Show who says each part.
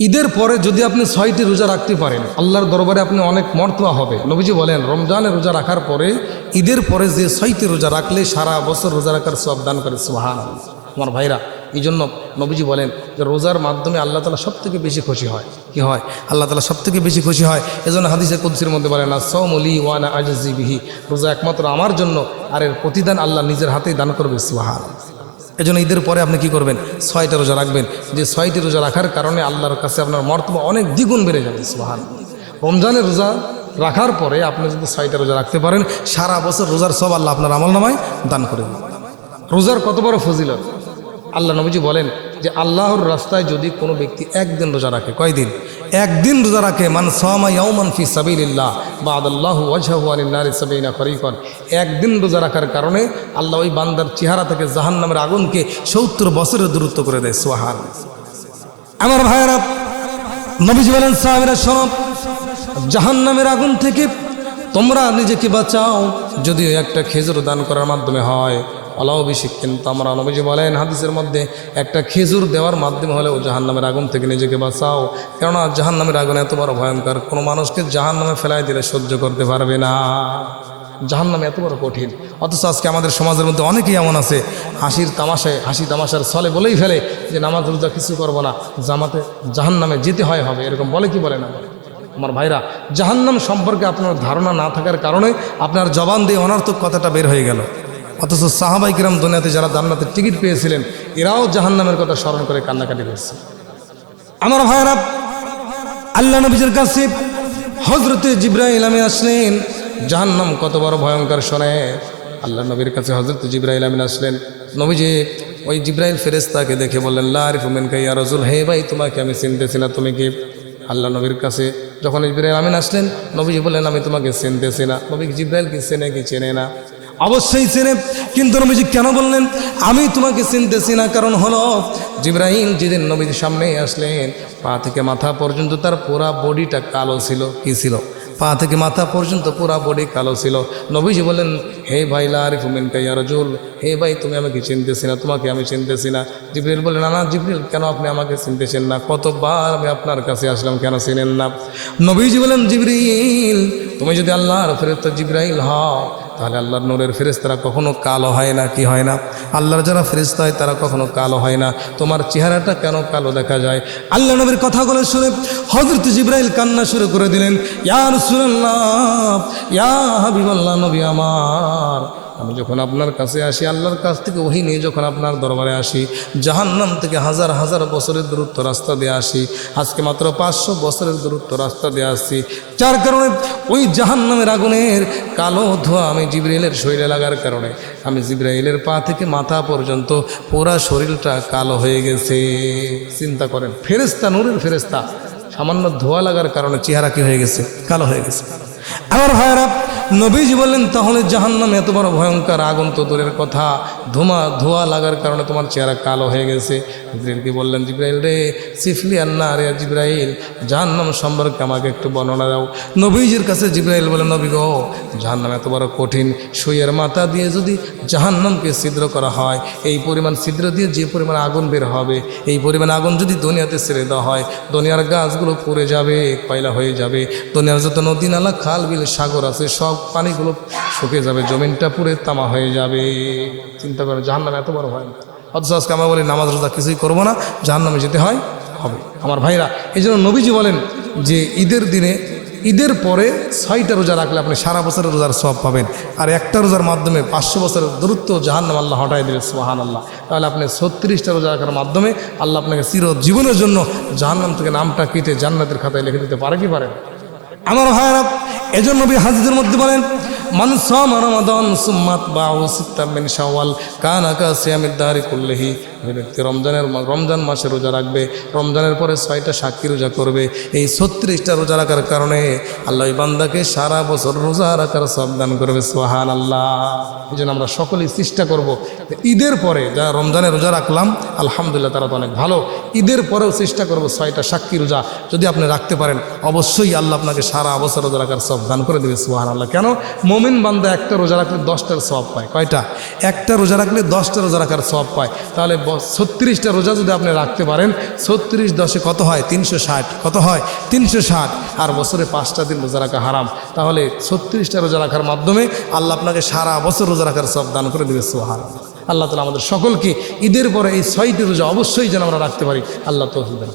Speaker 1: ঈদের পরে যদি আপনি ছয়টি রোজা রাখতে পারেন, আল্লাহর দরবারে আপনি অনেক মর্তবা হবে। নবীজি বলেন রমজানের রোজা রাখার পরে, ঈদের পরে যে ছয়টি রোজা রাখলে সারা বছর রোজা রাখার সব দান করে সোহান আমার ভাইরা এই জন্য নবীজি বলেন যে রোজার মাধ্যমে আল্লাহ তালা সব থেকে বেশি খুশি হয়। কি হয়? আল্লাহ তালা সব থেকে বেশি খুশি হয়। এজন্য হাদিসে কুদ্সির মধ্যে বলেন না সৌমলি ওয়ানা আজজি বিহি। রোজা একমাত্র আমার জন্য, আর এর প্রতিদান আল্লাহ নিজের হাতেই দান করবে সোহান এজন্য ঈদের পরে আপনি কি করবেন? ছয়টা রোজা রাখবেন। যে ছয়টি রোজা রাখার কারণে আল্লাহর কাছে আপনার মর্তবা অনেক দ্বিগুণ বেড়ে যাবে সোহান রমজানের রোজা রাখার পরে আপনি যদি ছয়টা রোজা রাখতে পারেন, সারা বছর রোজার সব আল্লাহ আপনার আমল নামায় দান করে রোজার কত বড় ফজিলত? আল্লাহ নবীজি বলেন যে, আল্লাহর রাস্তায় যদি কোনো ব্যক্তি একদিন রোজা রাখে, কয়দিন? একদিন রোজা রাখে, মান সামা ফি সাবিলিল্লাহ বা আদাল্লাহু ওয়াজহাহু আনিন নারি সাবিনা ফরিকন। একদিন রোজা রাখার কারণে আল্লাহ ওই বান্দার চেহারা থেকে জাহান্নামের আগুনকে সত্তর বছরের দূরত্ব করে দেয় সোহান আমার ভাইয়েরা, নবীজ বলেন, সাহাবিরা সব জাহান্নামের আগুন থেকে তোমরা নিজেকে বাঁচাও, যদিও একটা খেজুর দান করার মাধ্যমে হয়। বেশি কিন্তু আমরা নবীজি বলেন হাদিসের মধ্যে একটা খেজুর দেওয়ার মাধ্যমে হলেও জাহান্নামের আগুন থেকে নিজেকে বাঁচাও। কেননা জাহান্নামের আগুন এত বড় ভয়ঙ্কর, কোনো মানুষকে জাহান্নামে ফেলাই দিলে সহ্য করতে পারবে না। জাহান্নামে এত বড় কঠিন। অথচ আজকে আমাদের সমাজের মধ্যে অনেকেই এমন আছে, হাসির তামাশায়, হাসি তামাশার ছলে বলেই ফেলে যে নামাজ, রোজা কিছু করব না, জামাতে জাহান্নামে যেতে হয় হবে, এরকম বলে কি বলে না? বলে আমার ভাইরা, জাহান্নাম সম্পর্কে আপনার ধারণা না থাকার কারণে আপনার জবান দিয়ে অনার্থক কথাটা বের হয়ে গেল। অথচ সাহাবাই কিরাম দুনিয়াতে যারা জান্নাতের টিকিট পেয়েছিলেন, এরাও জাহান্নামের কথা স্মরণ করে কান্নাকাটি করছে। আমার ভাইরা আল্লাহ নবীজের কাছে হজরতে জিব্রাহিল আমি আসলেন। জাহান্নাম কত বড় ভয়ঙ্কর শোনে আল্লাহ নবীর কাছে হজরত জিব্রাহিল আমিন আসলেন। নবীজি, ওই জিব্রাহিল ফেরেস্তাকে দেখে বললেন লারিফ উমেন কাইয়া রজুল হে ভাই, তোমাকে আমি চিনতেছি না, তুমি কি? আল্লাহ নবীর কাছে যখন জিব্রাহিল আমিন আসলেন, নবীজি বললেন, আমি তোমাকে চিনতেছি না। নবী জিব্রাহিল কি চেনে কি চেনে না? অবশ্যই চেনে। কিন্তু নবীজি কেন বললেন, আমি তোমাকে চিনতেছি না। কারণ হলো জিব্রাহিম যেদিন নবীর সামনে আসলেন, পা থেকে মাথা পর্যন্ত তার পুরা বডিটা কালো ছিল। কি ছিল? পা থেকে মাথা পর্যন্ত পুরা বডি কালো ছিল। নবীজি বললেন, হে ভাই লারিফুমিন কাইয়া রজুল। হে ভাই, তুমি আমাকে চিনতেছি না, তোমাকে আমি চিনতেছি না। জিবরিল বললেন, না জিবরিল কেন আপনি আমাকে চিনতেছেন না? কতবার আমি আপনার কাছে আসলাম, কেন চিনেন না? নবীজি বলেন জিবরিল তুমি যদি আল্লাহর ফেরত জিব্রাইল হও তাহলে আল্লাহর নূরের ফেরেস্তারা কখনো কালো হয় না, কি হয় না? আল্লাহর যারা ফেরেস্তা হয়, তারা কখনো কালো হয় না। তোমার চেহারাটা কেন কালো দেখা যায়? আল্লাহ নবীর কথাগুলো শুনে হজরত জিব্রাইল কান্না শুরু করে দিলেন ইয়ার সুরাল্লাহ ইয়া হাবিবাল্লাহ, নবী আমার। আমি যখন আপনার কাছে আসি, আল্লাহর কাছ থেকে ওহি নিয়ে যখন আপনার দরবারে আসি, জাহান্নাম থেকে হাজার হাজার বছরের দূরত্ব রাস্তা দিয়ে আসি, আজকে মাত্র পাঁচশো বছরের দূরত্ব রাস্তা দিয়ে আসছি যার কারণে ওই জাহান্নামের আগুনের কালো ধোয়া আমি জিব্রাইলের শরীরে লাগার কারণে, আমি জিব্রাইলের পা থেকে মাথা পর্যন্ত পুরা শরীরটা কালো হয়ে গেছে। চিন্তা করেন ফেরেস্তা নূরের ফেরেস্তা সামান্য ধোয়া লাগার কারণে চেহারা কি হয়ে গেছে? কালো হয়ে গেছে। আমার ভাইরা নবীজি বললেন, তাহলে জাহান্নাম এত বড় ভয়ঙ্কর আগুন তো দূরের কথা। ধোঁয়া ধোঁয়া লাগার কারণে তোমার চেহারা কালো হয়ে গেছে। জিব্রাইলকে বললেন, জিব্রাইল রে, সিফলি আন্না রে জিব্রাইল, জাহান্নাম সম্পর্কে আমাকে একটু বর্ণনা দাও। নবীজির কাছে জিব্রাইল বলে নবী গো, জাহান্নাম এত বড় কঠিন। সুইয়ের মাথা দিয়ে যদি জাহান্নামকে ছিদ্র করা হয়, এই পরিমাণ ছিদ্র দিয়ে যে পরিমাণ আগুন বের হবে, এই পরিমাণ আগুন যদি দুনিয়াতে ছেড়ে দেওয়া হয়, দুনিয়ার গাছগুলো পুড়ে যাবে, কয়লা হয়ে যাবে। দুনিয়ার যত নদী, নালা, খাল, বিল, সাগর আছে, সব পানিগুলো শুকে যাবে, জমিনটা পুরে তামা হয়ে যাবে। চিন্তা করে জাহান্নাম এত বড় হয় অথচ আজকে আমরা বলি, নামাজ রোজা কিছুই করব না, জাহান্নামে যেতে হয়, হবে। আমার ভাইরা এই জন্য নবীজি বলেন যে, ঈদের দিনে, ঈদের পরে ছয়টা রোজা রাখলে আপনি সারা বছরের রোজার সব পাবেন। আর একটা রোজার মাধ্যমে পাঁচশো বছরের দূরত্ব জাহান্নাম আল্লাহ হটাই দেবে সোহান আল্লাহ তাহলে আপনি ছত্রিশটা রোজা রাখার মাধ্যমে আল্লাহ আপনাকে চির জীবনের জন্য জাহান্নাম থেকে নামটা কেটে জান্নাতের খাতায় লিখে দিতে পারে কি পারে না? আমার ভাইরা এজন্য নবী হাদিসের মধ্যে বলেন মানসাম রমাদান সুম্মাত বা সিত্তাম মিন শাওয়াল কানাকা সিয়ামের দারি কুল্লিহি। ব্যক্তি রমজানের রমজান মাসে রোজা রাখবে, রমজানের পরে ছয়টা সাক্ষী রোজা করবে, এই ছত্রিশটা রোজা রাখার কারণে আল্লাহ বান্দাকে সারা বছর রোজা রাখার সব দান করবে সোহান আল্লাহ এই জন্য আমরা সকলেই চেষ্টা করব ঈদের পরে যারা রমজানে রোজা রাখলাম, আলহামদুলিল্লাহ তারা তো অনেক ভালো, ঈদের পরেও চেষ্টা করব ছয়টা সাক্ষী রোজা যদি আপনি রাখতে পারেন, অবশ্যই আল্লাহ আপনাকে সারা বছর রোজা রাখার সব দান করে দেবে সোহান আল্লাহ কেন? মোমিন বান্দা একটা রোজা রাখলে দশটার সব পায়। কয়টা? একটা রোজা রাখলে দশটা রোজা রাখার সব পায়। তাহলে ছত্রিশটা রোজা যদি আপনি রাখতে পারেন, ছত্রিশ দশে কত হয়? তিনশো ষাট। কত হয়? তিনশো ষাট। আর বছরে পাঁচটা দিন রোজা রাখা হারাম। তাহলে ছত্রিশটা রোজা রাখার মাধ্যমে আল্লাহ আপনাকে সারা বছর রোজা রাখার সব দান করে দেবে সোহার আল্লাহ তালা আমাদের সকলকে ঈদের পরে এই ছয়টি রোজা অবশ্যই যেন আমরা রাখতে পারি। আল্লাহ তো